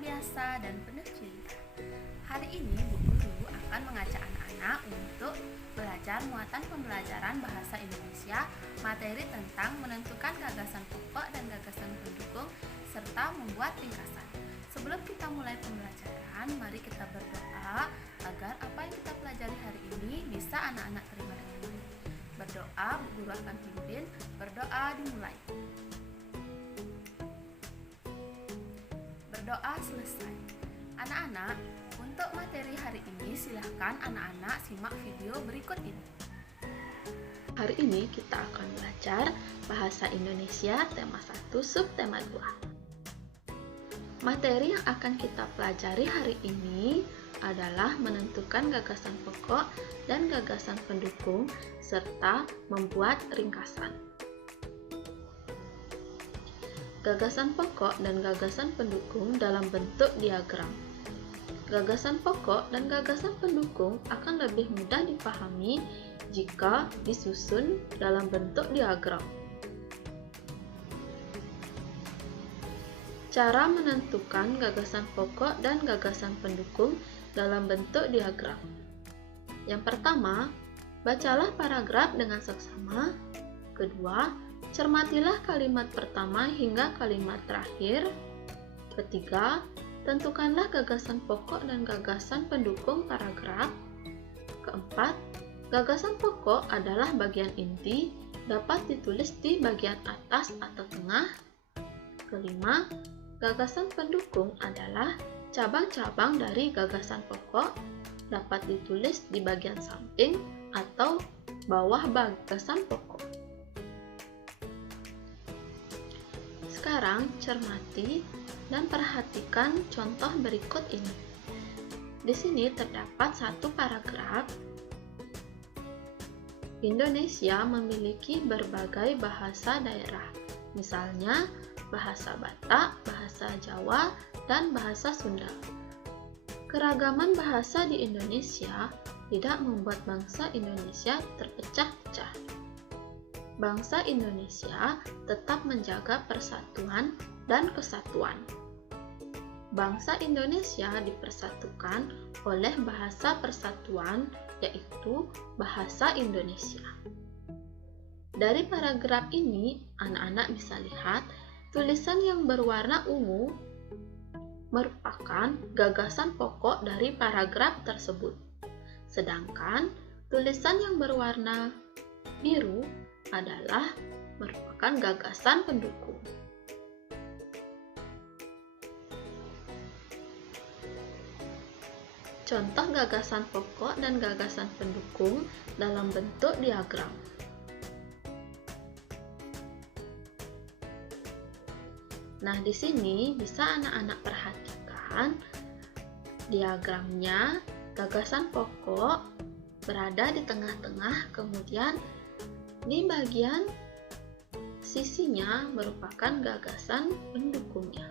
biasa dan penuh cerita. Hari ini Bu Guru akan mengajak anak-anak untuk belajar muatan pembelajaran bahasa Indonesia, materi tentang menentukan gagasan pokok dan gagasan pendukung, serta membuat ringkasan. Sebelum kita mulai pembelajaran, mari kita berdoa agar apa yang kita pelajari hari ini bisa anak-anak terima dengan baik. Berdoa, Bu Guru akan pimpin. Berdoa dimulai. Berdoa selesai. Anak-anak, untuk materi hari ini silahkan anak-anak simak video berikut ini. Hari ini kita akan belajar Bahasa Indonesia tema 1 subtema 2. Materi yang akan kita pelajari hari ini adalah menentukan gagasan pokok dan gagasan pendukung serta membuat ringkasan. Gagasan pokok dan gagasan pendukung dalam bentuk diagram. Gagasan pokok dan gagasan pendukung akan lebih mudah dipahami jika disusun dalam bentuk diagram. Cara menentukan gagasan pokok dan gagasan pendukung dalam bentuk diagram. Yang pertama, bacalah paragraf dengan seksama. Kedua, cermatilah kalimat pertama hingga kalimat terakhir. Ketiga, tentukanlah gagasan pokok dan gagasan pendukung paragraf. Keempat, gagasan pokok adalah bagian inti, dapat ditulis di bagian atas atau tengah. Kelima, gagasan pendukung adalah cabang-cabang dari gagasan pokok, dapat ditulis di bagian samping atau bawah gagasan pokok. Sekarang cermati dan perhatikan contoh berikut ini. Di sini terdapat satu paragraf. Indonesia memiliki berbagai bahasa daerah, misalnya bahasa Batak, bahasa Jawa, dan bahasa Sunda. Keragaman bahasa di Indonesia tidak membuat bangsa Indonesia terpecah-pecah. Bangsa Indonesia tetap menjaga persatuan dan kesatuan. Bangsa Indonesia dipersatukan oleh bahasa persatuan, yaitu bahasa Indonesia. Dari paragraf ini, anak-anak bisa lihat tulisan yang berwarna ungu merupakan gagasan pokok dari paragraf tersebut. Sedangkan tulisan yang berwarna biru adalah merupakan gagasan pendukung. Contoh gagasan pokok dan gagasan pendukung dalam bentuk diagram. Nah, di sini bisa anak-anak perhatikan diagramnya. Gagasan pokok berada di tengah-tengah, kemudian di bagian sisinya merupakan gagasan pendukungnya.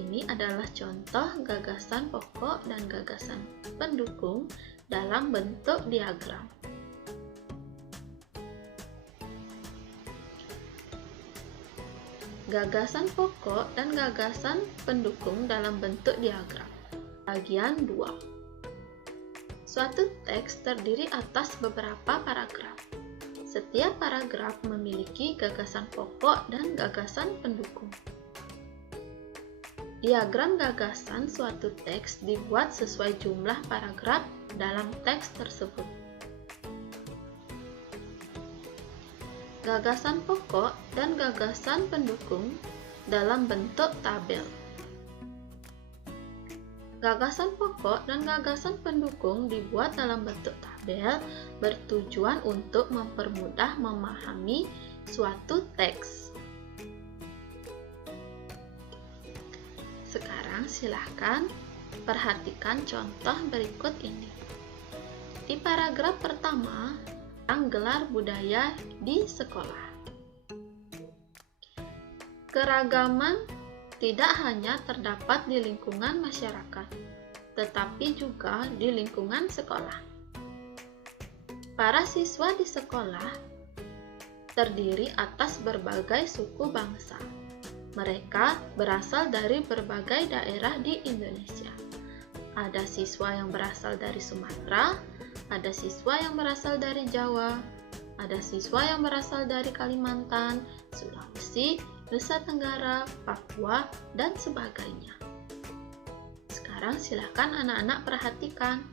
Ini adalah contoh gagasan pokok dan gagasan pendukung dalam bentuk diagram. Gagasan pokok dan gagasan pendukung dalam bentuk diagram. Bagian 2. Suatu teks terdiri atas beberapa paragraf. Setiap paragraf memiliki gagasan pokok dan gagasan pendukung. Diagram gagasan suatu teks dibuat sesuai jumlah paragraf dalam teks tersebut. Gagasan pokok dan gagasan pendukung dalam bentuk tabel. Gagasan pokok dan gagasan pendukung dibuat dalam bentuk tabel bertujuan untuk mempermudah memahami suatu teks. Sekarang silahkan perhatikan contoh berikut ini. Di paragraf pertama, gelar budaya di sekolah. Keragaman tidak hanya terdapat di lingkungan masyarakat, tetapi juga di lingkungan sekolah. Para siswa di sekolah terdiri atas berbagai suku bangsa. Mereka berasal dari berbagai daerah di Indonesia. Ada siswa yang berasal dari Sumatera, ada siswa yang berasal dari Jawa, ada siswa yang berasal dari Kalimantan, Sulawesi, Nusa Tenggara, Papua, dan sebagainya. Sekarang silakan anak-anak perhatikan.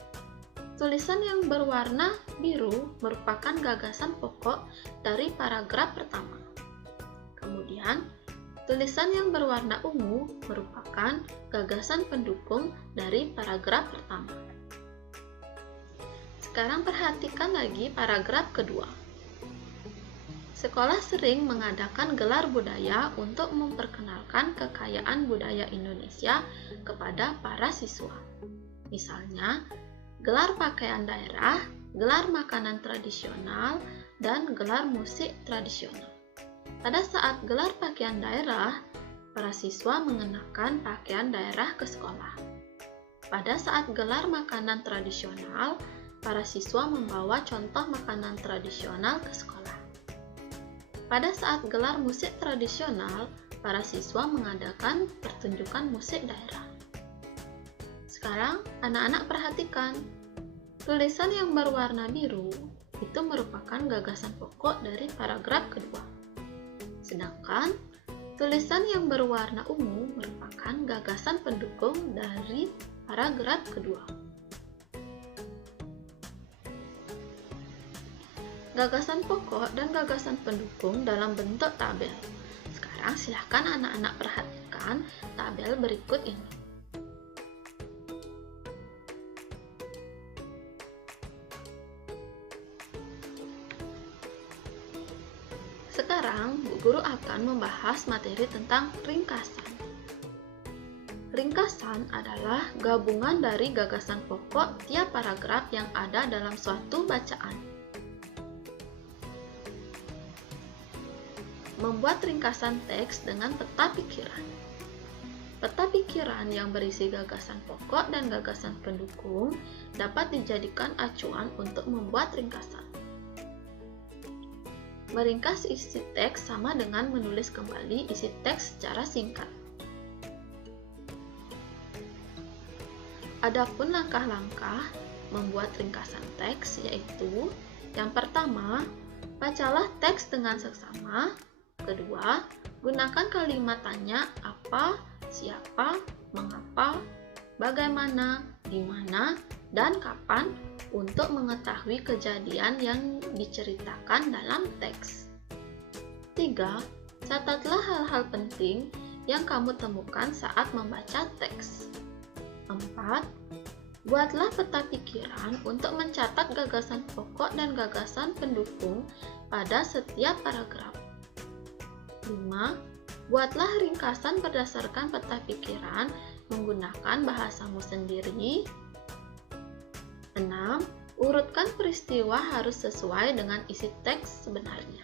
Tulisan yang berwarna biru merupakan gagasan pokok dari paragraf pertama. Kemudian, tulisan yang berwarna ungu merupakan gagasan pendukung dari paragraf pertama. Sekarang perhatikan lagi paragraf kedua. Sekolah sering mengadakan gelar budaya untuk memperkenalkan kekayaan budaya Indonesia kepada para siswa. Misalnya, gelar pakaian daerah, gelar makanan tradisional, dan gelar musik tradisional. Pada saat gelar pakaian daerah, para siswa mengenakan pakaian daerah ke sekolah. Pada saat gelar makanan tradisional, para siswa membawa contoh makanan tradisional ke sekolah. Pada saat gelar musik tradisional, para siswa mengadakan pertunjukan musik daerah. Sekarang, anak-anak perhatikan. Tulisan yang berwarna biru itu merupakan gagasan pokok dari paragraf kedua. Sedangkan, tulisan yang berwarna ungu merupakan gagasan pendukung dari paragraf kedua. Gagasan pokok dan gagasan pendukung dalam bentuk tabel. Sekarang silahkan anak-anak perhatikan tabel berikut ini. Sekarang, Bu Guru akan membahas materi tentang ringkasan. Ringkasan adalah gabungan dari gagasan pokok tiap paragraf yang ada dalam suatu bacaan. Membuat ringkasan teks dengan peta pikiran. Peta pikiran yang berisi gagasan pokok dan gagasan pendukung dapat dijadikan acuan untuk membuat ringkasan. Meringkas isi teks sama dengan menulis kembali isi teks secara singkat. Adapun langkah-langkah membuat ringkasan teks yaitu: yang pertama, bacalah teks dengan seksama. Kedua, gunakan kalimat tanya apa, siapa, mengapa, bagaimana, di mana, dan kapan untuk mengetahui kejadian yang diceritakan dalam teks. 3. Catatlah hal-hal penting yang kamu temukan saat membaca teks. 4. Buatlah peta pikiran untuk mencatat gagasan pokok dan gagasan pendukung pada setiap paragraf. 5. Buatlah ringkasan berdasarkan peta pikiran menggunakan bahasamu sendiri. 6. Urutkan peristiwa harus sesuai dengan isi teks sebenarnya.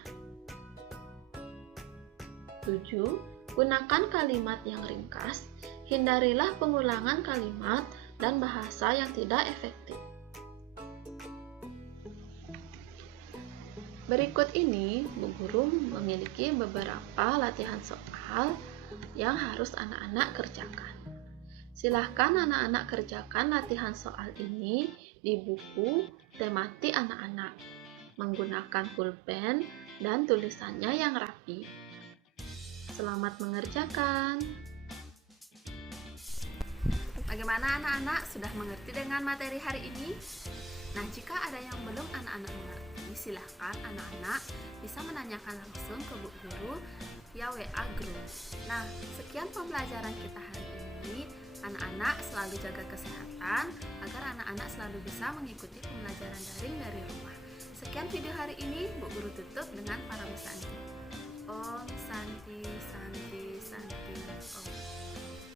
7. Gunakan kalimat yang ringkas. Hindarilah pengulangan kalimat dan bahasa yang tidak efektif. Berikut ini, Bu Guru memiliki beberapa latihan soal yang harus anak-anak kerjakan. Silahkan anak-anak kerjakan latihan soal ini di buku tematik anak-anak, menggunakan pulpen dan tulisannya yang rapi. Selamat mengerjakan! Bagaimana anak-anak, sudah mengerti dengan materi hari ini? Nah, jika ada yang belum anak-anak mengerti, silahkan anak-anak bisa menanyakan langsung ke Bu Guru via WA Group. Nah, sekian pembelajaran kita hari ini. Anak-anak selalu jaga kesehatan agar anak-anak selalu bisa mengikuti pembelajaran daring dari rumah. Sekian video hari ini, Bu Guru tutup dengan para Santi. Om Santi Santi Santi Om.